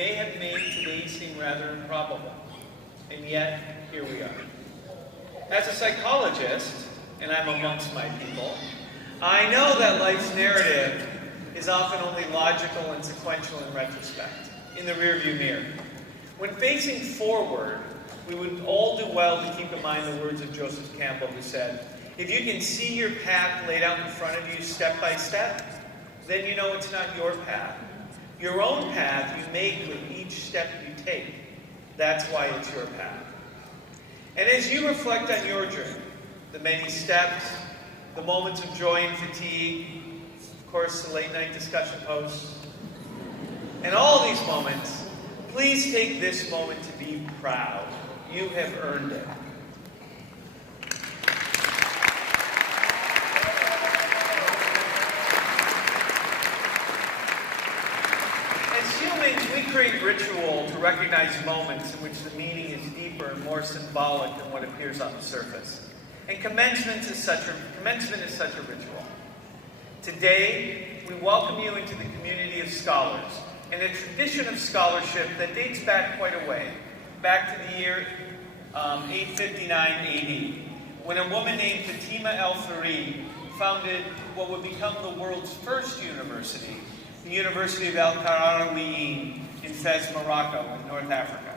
may have made today seem rather improbable. And yet, here we are. As a psychologist, and I'm amongst my people, I know that life's narrative is often only logical and sequential in retrospect, in the rearview mirror. When facing forward, we would all do well to keep in mind the words of Joseph Campbell, who said, "If you can see your path laid out in front of you step by step, then you know it's not your path. Your own path you make with each step you take. That's why it's your path." And as you reflect on your journey, the many steps, the moments of joy and fatigue, of course the late night discussion posts, and all these moments, please take this moment to be proud. You have earned it. As humans, we crave ritual to recognize moments in which the meaning is deeper and more symbolic than what appears on the surface. And commencement is such a ritual. Today, we welcome you into the community of scholars and a tradition of scholarship that dates back quite a way, back to the year 859 AD, when a woman named Fatima el-Farid founded what would become the world's first university, the University of Al-Qarawiyyin in Fez, Morocco, in North Africa.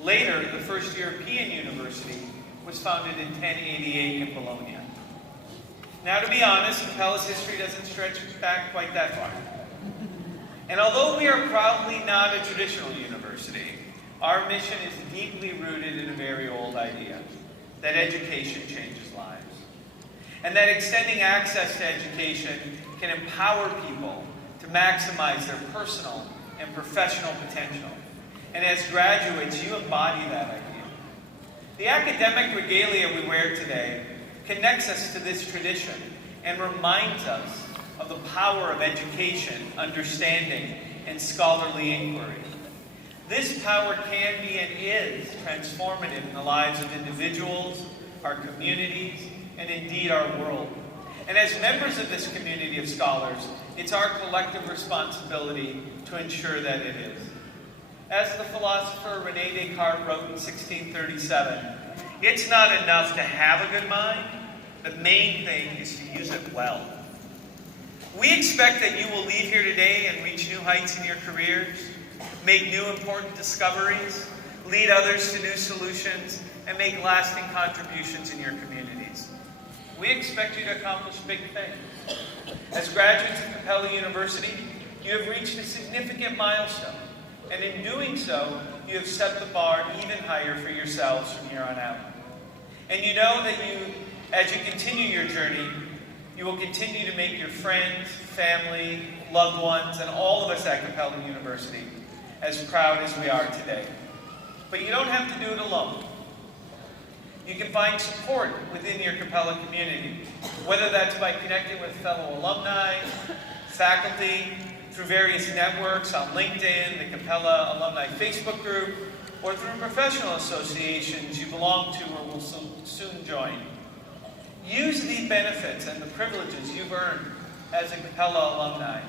Later, the first European university was founded in 1088 in Bologna. Now, to be honest, Capella's history doesn't stretch back quite that far. And although we are proudly not a traditional university, our mission is deeply rooted in a very old idea, that education changes lives. And that extending access to education can empower people to maximize their personal and professional potential. And as graduates, you embody that idea. The academic regalia we wear today connects us to this tradition and reminds us of the power of education, understanding, and scholarly inquiry. This power can be and is transformative in the lives of individuals, our communities, and indeed our world. And as members of this community of scholars, it's our collective responsibility to ensure that it is. As the philosopher René Descartes wrote in 1637, "It's not enough to have a good mind. The main thing is to use it well." We expect that you will leave here today and reach new heights in your careers, make new important discoveries, lead others to new solutions, and make lasting contributions in your communities. We expect you to accomplish big things. As graduates of Capella University, you have reached a significant milestone, and in doing so, you have set the bar even higher for yourselves from here on out. And you know that as you continue your journey, you will continue to make your friends, family, loved ones, and all of us at Capella University as proud as we are today. But you don't have to do it alone. You can find support within your Capella community, whether that's by connecting with fellow alumni, faculty, through various networks on LinkedIn, the Capella Alumni Facebook group, or through professional associations you belong to or will soon join. Use the benefits and the privileges you've earned as a Capella alumni.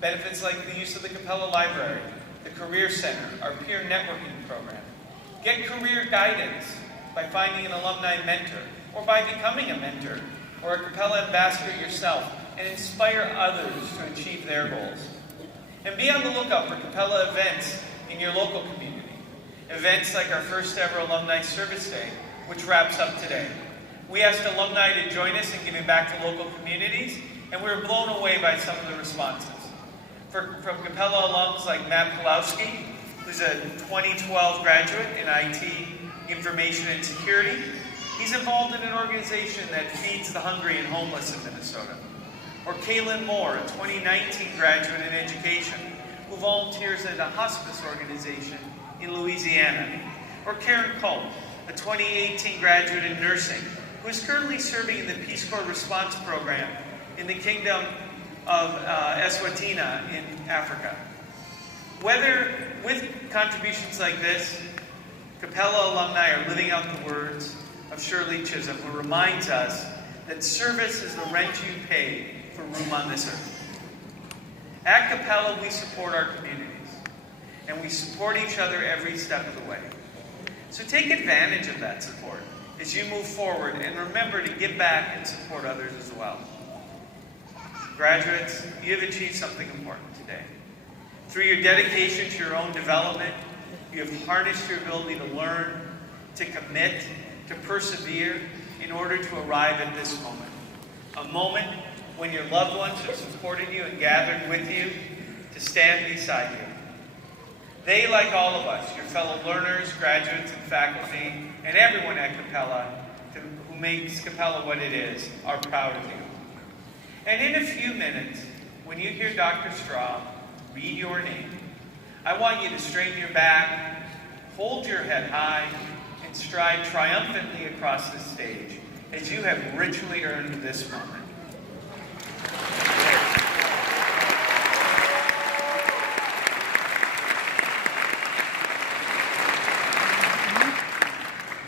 Benefits like the use of the Capella Library, the Career Center, our peer networking program. Get career guidance by finding an alumni mentor, or by becoming a mentor, or a Capella ambassador yourself, and inspire others to achieve their goals. And be on the lookout for Capella events in your local community. Events like our first ever Alumni Service Day, which wraps up today. We asked alumni to join us in giving back to local communities, and we were blown away by some of the responses. From Capella alums like Matt Pulowski, who's a 2012 graduate in IT, Information and Security. He's involved in an organization that feeds the hungry and homeless in Minnesota. Or Kaylin Moore, a 2019 graduate in education, who volunteers at a hospice organization in Louisiana. Or Karen Culp, a 2018 graduate in nursing, who is currently serving in the Peace Corps Response Program in the Kingdom of Eswatini in Africa. Whether with contributions like this, Capella alumni are living out the words of Shirley Chisholm, who reminds us that service is the rent you pay for room on this earth. At Capella, we support our communities. and we support each other every step of the way. So take advantage of that support as you move forward, and remember to give back and support others as well. Graduates, you have achieved something important today. Through your dedication to your own development, you have harnessed your ability to learn, to commit, to persevere in order to arrive at this moment. A moment when your loved ones have supported you and gathered with you to stand beside you. They, like all of us, your fellow learners, graduates, and faculty, and everyone at Capella who makes Capella what it is, are proud of you. And in a few minutes, when you hear Dr. Straub read your name, I want you to straighten your back, hold your head high, and stride triumphantly across the stage as you have ritually earned this moment.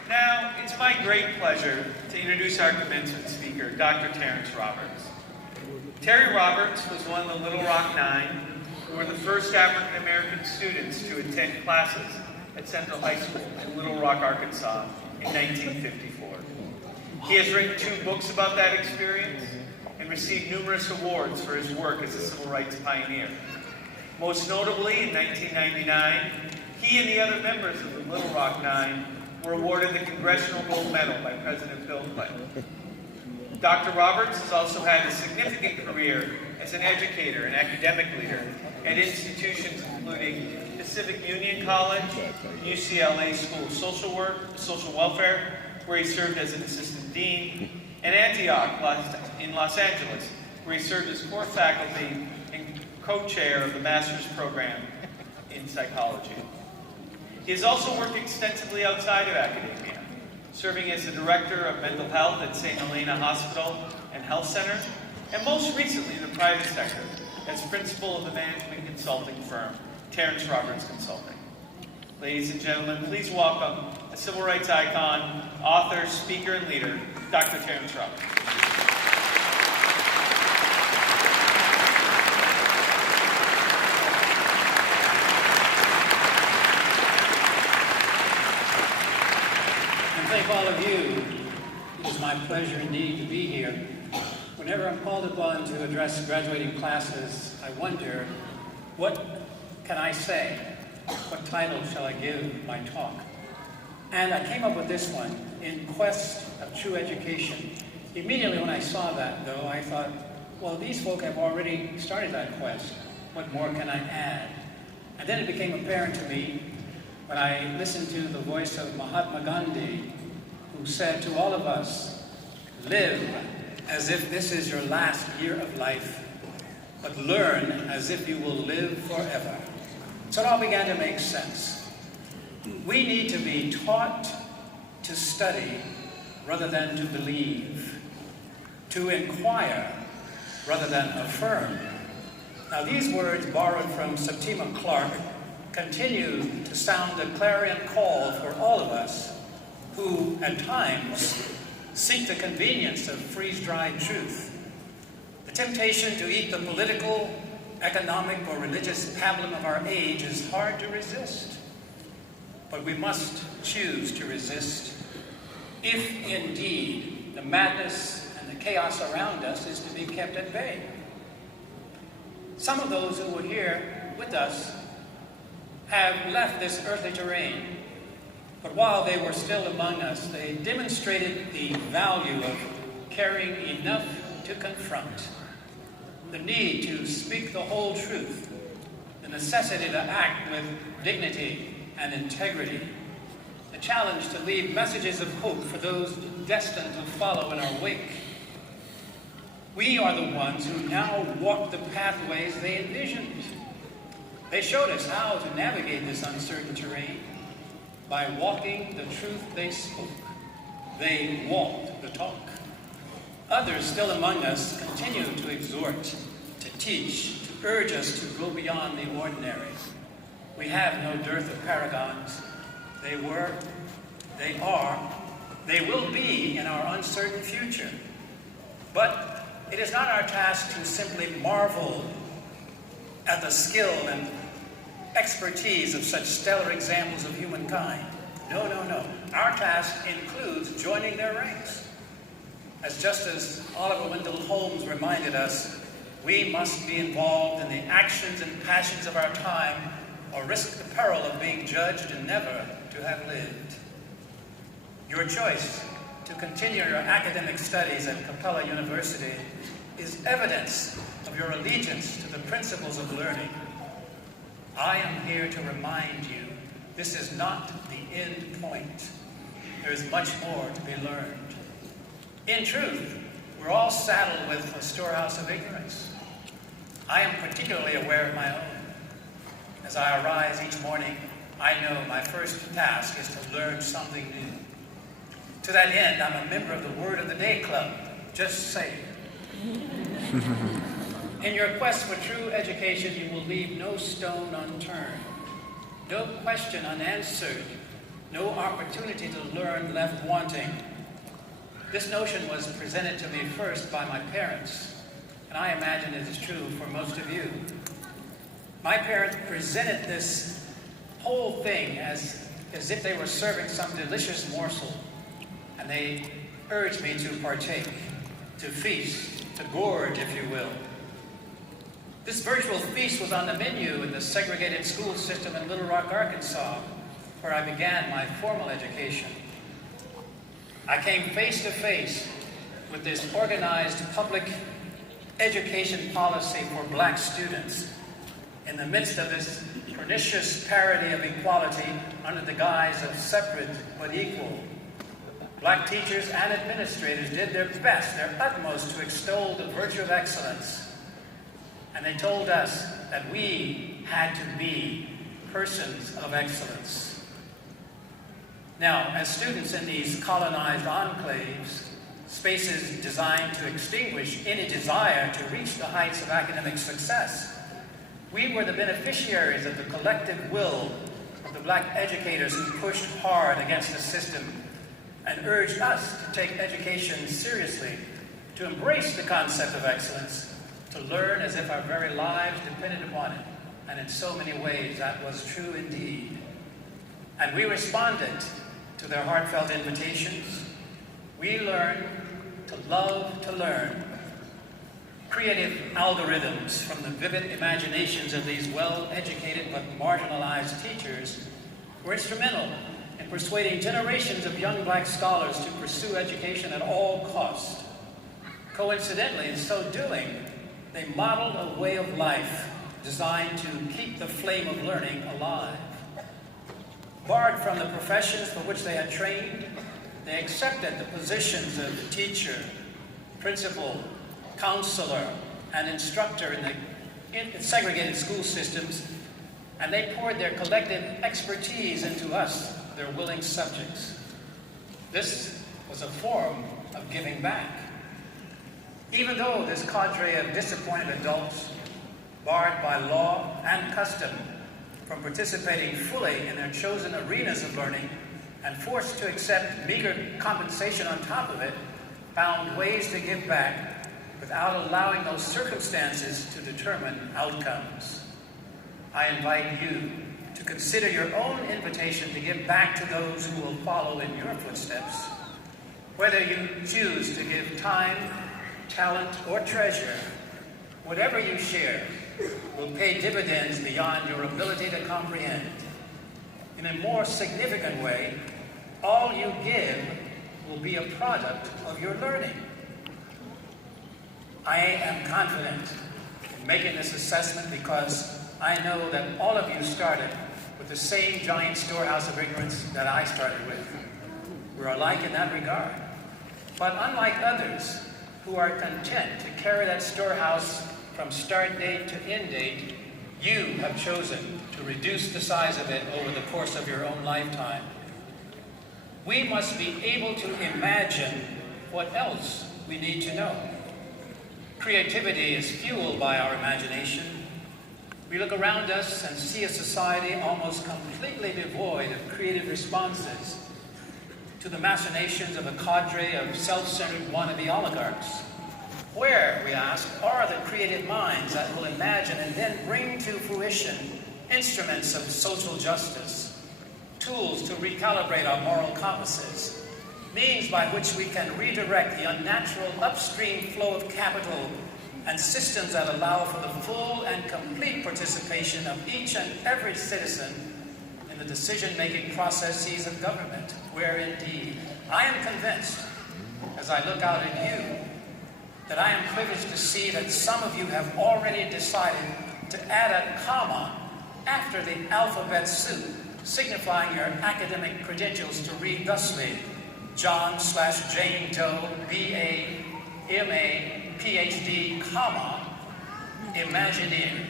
Now, it's my great pleasure to introduce our commencement speaker, Dr. Terrence Roberts. Terry Roberts was one of the Little Rock Nine, who were the first African-American students to attend classes at Central High School in Little Rock, Arkansas in 1954. He has written 2 books about that experience and received numerous awards for his work as a civil rights pioneer. Most notably, in 1999, he and the other members of the Little Rock Nine were awarded the Congressional Gold Medal by President Bill Clinton. Dr. Roberts has also had a significant career as an educator and academic leader at institutions including Pacific Union College, UCLA School of Social Welfare, where he served as an assistant dean, and Antioch in Los Angeles, where he served as core faculty and co-chair of the master's program in psychology. He has also worked extensively outside of academia, serving as the director of mental health at St. Helena Hospital and Health Center, and most recently in the private sector as principal of the management consulting firm, Terrence Roberts Consulting. Ladies and gentlemen, please welcome a civil rights icon, author, speaker, and leader, Dr. Terrence Roberts. And thank all of you. It is my pleasure indeed to be here. Whenever I'm called upon to address graduating classes, I wonder, what can I say? What title shall I give my talk? And I came up with this one, In Quest of True Education. Immediately when I saw that, though, I thought, well, these folk have already started that quest. What more can I add? And then it became apparent to me when I listened to the voice of Mahatma Gandhi, who said to all of us, live as if this is your last year of life, but learn as if you will live forever. So it all began to make sense. We need to be taught to study rather than to believe, to inquire rather than affirm. Now these words, borrowed from Septima Clark, continue to sound a clarion call for all of us who, at times, seek the convenience of freeze-dried truth. The temptation to eat the political, economic, or religious pablum of our age is hard to resist. But we must choose to resist if indeed the madness and the chaos around us is to be kept at bay. Some of those who were here with us have left this earthly terrain, but while they were still among us, they demonstrated the value of caring enough to confront, the need to speak the whole truth, the necessity to act with dignity and integrity, the challenge to leave messages of hope for those destined to follow in our wake. We are the ones who now walk the pathways they envisioned. They showed us how to navigate this uncertain terrain by walking the truth they spoke. They walked the talk. Others still among us continue to exhort, to teach, to urge us to go beyond the ordinary. We have no dearth of paragons. They were, they are, they will be in our uncertain future. But it is not our task to simply marvel at the skill and expertise of such stellar examples of humankind. No, no, no. Our task includes joining their ranks. As just as Oliver Wendell Holmes reminded us, we must be involved in the actions and passions of our time or risk the peril of being judged and never to have lived. Your choice to continue your academic studies at Capella University is evidence of your allegiance to the principles of learning. I am here to remind you, this is not the end point. There is much more to be learned. In truth, we're all saddled with a storehouse of ignorance. I am particularly aware of my own. As I arise each morning, I know my first task is to learn something new. To that end, I'm a member of the Word of the Day Club. Just saying. In your quest for true education, you will leave no stone unturned, no question unanswered, no opportunity to learn left wanting. This notion was presented to me first by my parents, and I imagine it is true for most of you. My parents presented this whole thing as if they were serving some delicious morsel, and they urged me to partake, to feast, to gorge, if you will. This virtual feast was on the menu in the segregated school system in Little Rock, Arkansas, where I began my formal education. I came face to face with this organized public education policy for black students in the midst of this pernicious parody of equality under the guise of separate but equal. Black teachers and administrators did their best, their utmost to extol the virtue of excellence. And they told us that we had to be persons of excellence. Now, as students in these colonized enclaves, spaces designed to extinguish any desire to reach the heights of academic success, we were the beneficiaries of the collective will of the black educators who pushed hard against the system and urged us to take education seriously, to embrace the concept of excellence, to learn as if our very lives depended upon it. And in so many ways, that was true indeed. And we responded to their heartfelt invitations. We learned to love to learn. Creative algorithms from the vivid imaginations of these well-educated but marginalized teachers were instrumental in persuading generations of young black scholars to pursue education at all costs. Coincidentally, in so doing, they modeled a way of life designed to keep the flame of learning alive. Barred from the professions for which they had trained, they accepted the positions of teacher, principal, counselor, and instructor in segregated school systems, and they poured their collective expertise into us, their willing subjects. This was a form of giving back. Even though this cadre of disappointed adults, barred by law and custom from participating fully in their chosen arenas of learning and forced to accept meager compensation on top of it, found ways to give back without allowing those circumstances to determine outcomes. I invite you to consider your own invitation to give back to those who will follow in your footsteps. Whether you choose to give time, talent, or treasure, whatever you share will pay dividends beyond your ability to comprehend. In a more significant way, all you give will be a product of your learning. I am confident in making this assessment because I know that all of you started with the same giant storehouse of ignorance that I started with. We're alike in that regard. But unlike others who are content to carry that storehouse from start date to end date, you have chosen to reduce the size of it over the course of your own lifetime. We must be able to imagine what else we need to know. Creativity is fueled by our imagination. We look around us and see a society almost completely devoid of creative responses to the machinations of a cadre of self-centered wannabe oligarchs. Where, we ask, are the creative minds that will imagine and then bring to fruition instruments of social justice, tools to recalibrate our moral compasses, means by which we can redirect the unnatural upstream flow of capital and systems that allow for the full and complete participation of each and every citizen in the decision-making processes of government, where indeed I am convinced, as I look out at you, that I am privileged to see that some of you have already decided to add a comma after the alphabet soup, signifying your academic credentials to read thusly: John/Jane Doe, B.A., M.A., Ph.D., comma, Imagineer.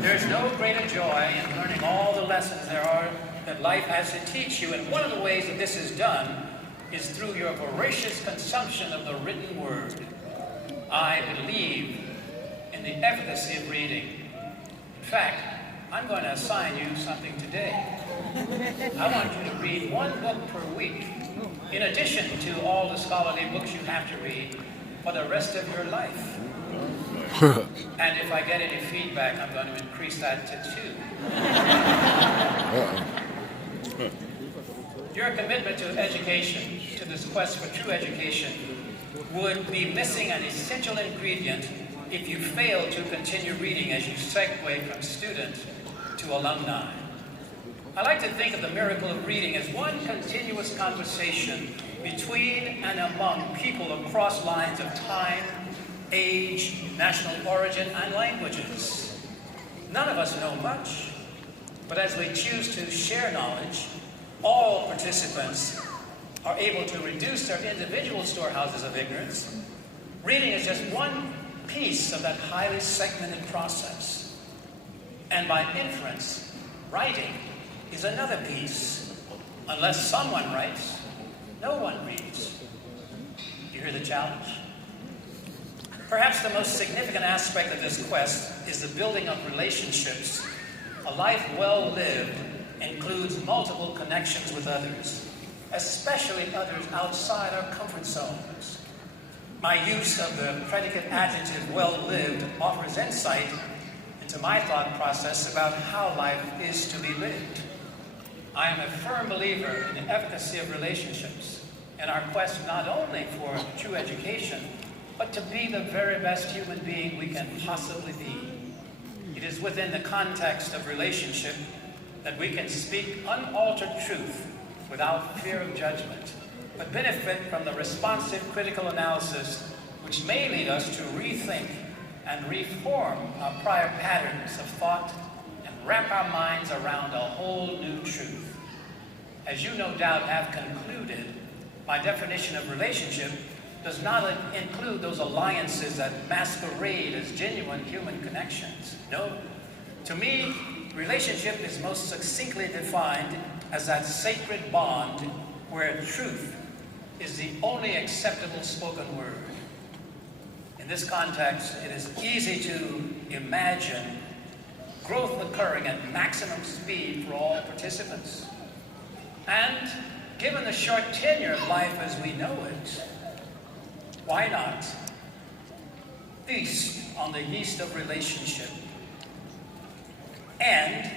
There's no greater joy in learning all the lessons there are that life has to teach you, and one of the ways that this is done is through your voracious consumption of the written word. I believe in the efficacy of reading. In fact, I'm going to assign you something today. I want you to read one book per week, in addition to all the scholarly books you have to read for the rest of your life. And if I get any feedback, I'm going to increase that to 2. Your commitment to education, to this quest for true education, would be missing an essential ingredient if you fail to continue reading as you segue from student to alumni. I like to think of the miracle of reading as one continuous conversation between and among people across lines of time, age, national origin, and languages. None of us know much, but as we choose to share knowledge, all participants are able to reduce their individual storehouses of ignorance. Reading is just one piece of that highly segmented process. And by inference, writing is another piece. Unless someone writes, no one reads. You hear the challenge? Perhaps the most significant aspect of this quest is the building of relationships. A life well lived includes multiple connections with others, especially others outside our comfort zones. My use of the predicate adjective well-lived offers insight into my thought process about how life is to be lived. I am a firm believer in the efficacy of relationships and our quest not only for true education, but to be the very best human being we can possibly be. It is within the context of relationship that we can speak unaltered truth without fear of judgment, but benefit from the responsive critical analysis which may lead us to rethink and reform our prior patterns of thought and wrap our minds around a whole new truth. As you no doubt have concluded, my definition of relationship does not include those alliances that masquerade as genuine human connections. No. To me, relationship is most succinctly defined as that sacred bond where truth is the only acceptable spoken word. In this context, it is easy to imagine growth occurring at maximum speed for all participants. And given the short tenure of life as we know it, why not feast on the yeast of relationship? And,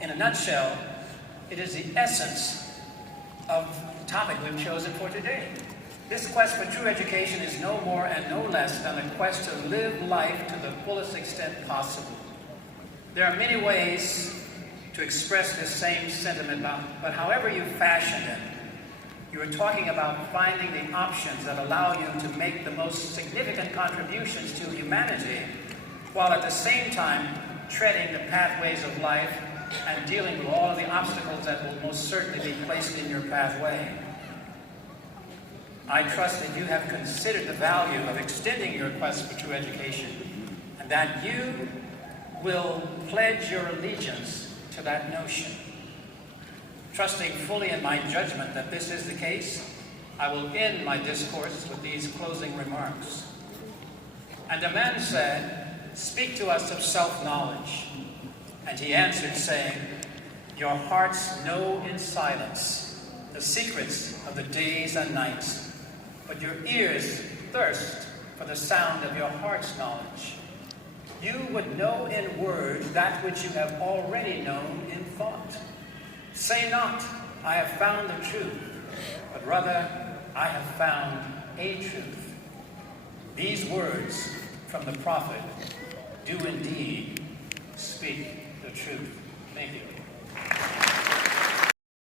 in a nutshell, it is the essence of the topic we've chosen for today. This quest for true education is no more and no less than a quest to live life to the fullest extent possible. There are many ways to express this same sentiment, but however you fashion it, you are talking about finding the options that allow you to make the most significant contributions to humanity, while at the same time treading the pathways of life and dealing with all of the obstacles that will most certainly be placed in your pathway. I trust that you have considered the value of extending your quest for true education, and that you will pledge your allegiance to that notion. Trusting fully in my judgment that this is the case, I will end my discourse with these closing remarks. And a man said, "Speak to us of self-knowledge." And he answered, saying, "Your hearts know in silence the secrets of the days and nights, but your ears thirst for the sound of your heart's knowledge. you would know in words that which you have already known in thought. Say not, I have found the truth, but rather, I have found a truth. These words from the prophet do indeed